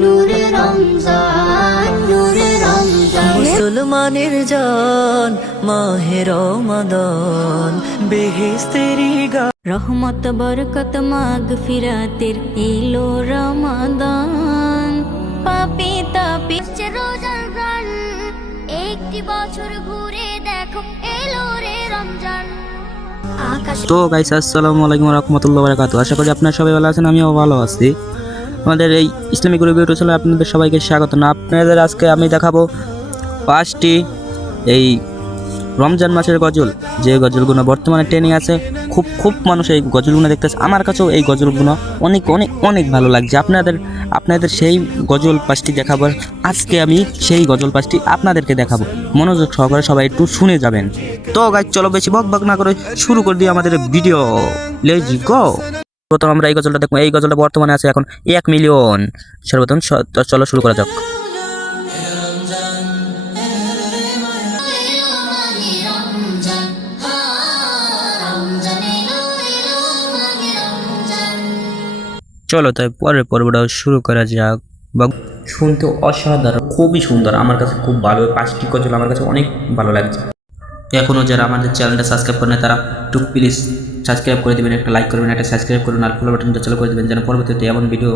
নূরে রমজান, নূরে রমজান। মুসলমানের জান মাহে রমাদান, বেহেশতেরি গান। রহমত বরকত মাগফিরাতের এলো রমাদান। পাপী তাপী রোজার গান, একটি বছর ঘুরে দেখো এলো রে রমজান। আকাশ তো গাইস আসসালামু আলাইকুম রাহমাতুল্লাহি ওয়া বারাকাতুহু। আশা করি আপনারা সবাই ভালো আছেন, আমিও ভালো আছি। আমাদের এই ইসলামিক রিভিউ চ্যানেলে আপনাদের সবাইকে স্বাগত। আপনাদের আজকে আমি দেখাবো 5টি এই রমজান মাসের গজল, যে গজলগুলো বর্তমানে ট্রেনিং আছে। খুব মানুষ এই গজলগুলো দেখতেছে। আমার কাছেও এই গজলগুলো অনেক অনেক অনেক ভালো লাগছে। আপনাদের সেই গজল 5টি দেখাবো। আজকে আমি সেই গজল 5টি আপনাদেরকে দেখাবো। মনোযোগ সহকারে সবাই একটু শুনে যাবেন। তো গাইস চলো বেশি বকবক না করে শুরু করে দিই আমাদের ভিডিও। Let's go. প্রথম আমরা এই গজলটা দেখবো। এই গজলটা বর্তমানে আছে এখন 1 মিলিয়ন। সর্বপ্রথম চলো শুরু করা যাক। চলো তাই পরের পর্বটা শুরু করা যাক। বা শুনতে অসাধারণ, খুবই সুন্দর। আমার কাছে খুব ভালো, 5টি গজল আমার কাছে অনেক ভালো লাগছে। এখনও যারা আমাদের চ্যানেলটা সাবস্ক্রাইব করেন তারা একটু প্লিজ সাবস্ক্রাইব করে দেবেন, একটা লাইক করবেন, একটা সাবস্ক্রাইব করুন, আর ফলো বাটনটা চালু করে দেবেন, যেন পরবর্তীতে এমন ভিডিও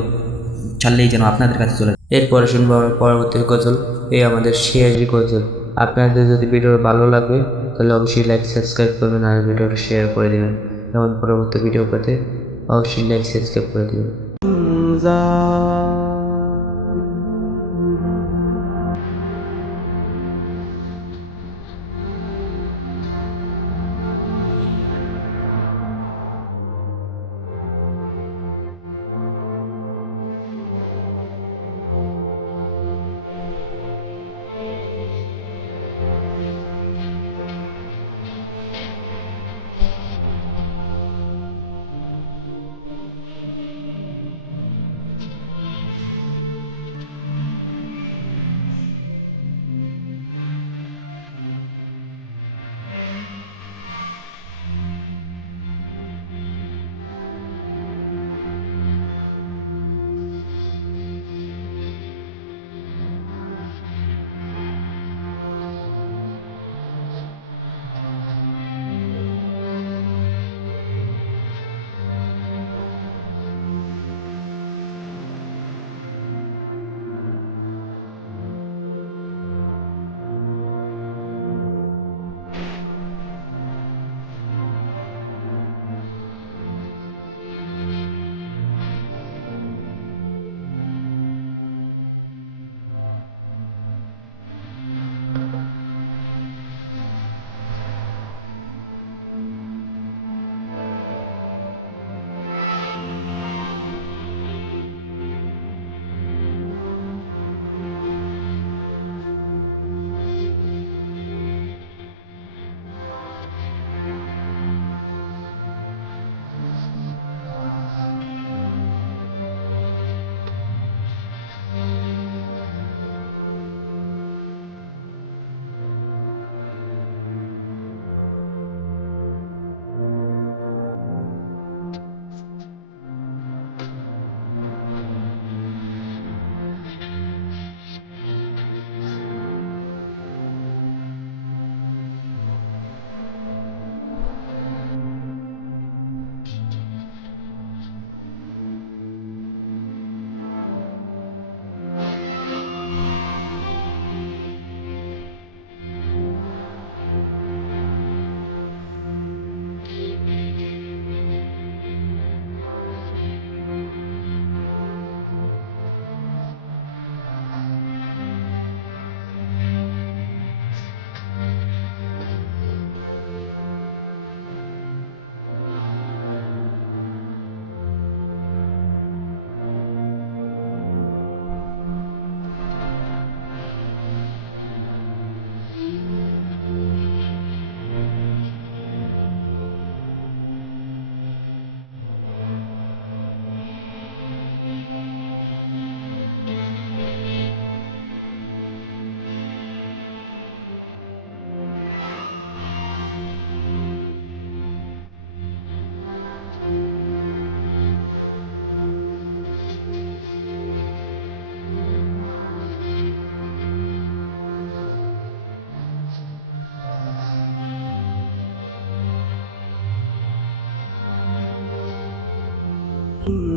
ছাড়লেই যেন আপনাদের কাছে চলে যায়। এরপরে শুনবো আমার পরবর্তী গজল, এই আমাদের শেয়ারি গজল। আপনাদের যদি ভিডিও ভালো লাগে তাহলে অবশ্যই লাইক সাবস্ক্রাইব করবেন আর ভিডিওটা শেয়ার করে দেবেন। যেমন পরবর্তী ভিডিও পেতে অবশ্যই লাইক সাবস্ক্রাইব করে দেবেন।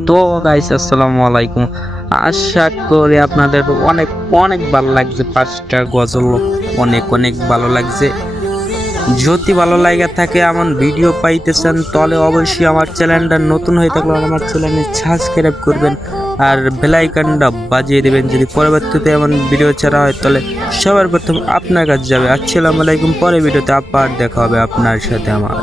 তো গাইস আসসালামু আলাইকুম, আশা করি আপনাদের অনেক অনেক ভালো লাগছে। 5টা গজল অনেক অনেক ভালো লাগছে। যদি ভালো লাগে থাকে এমন ভিডিও পাইতেছেন তাহলে অবশ্যই আমার চ্যানেলটা নতুন হয়ে থাকলে আমার চ্যানেলে সাবস্ক্রাইব করবেন আর বেল আইকনটা বাজিয়ে দেবেন। যদি পরবর্তীতে এমন ভিডিও ছাড়া হয় তাহলে সবার প্রথম আপনার কাছে যাবে। আসসালামু আলাইকুম, পরে ভিডিওতে আবার দেখা হবে আপনার সাথে আমার।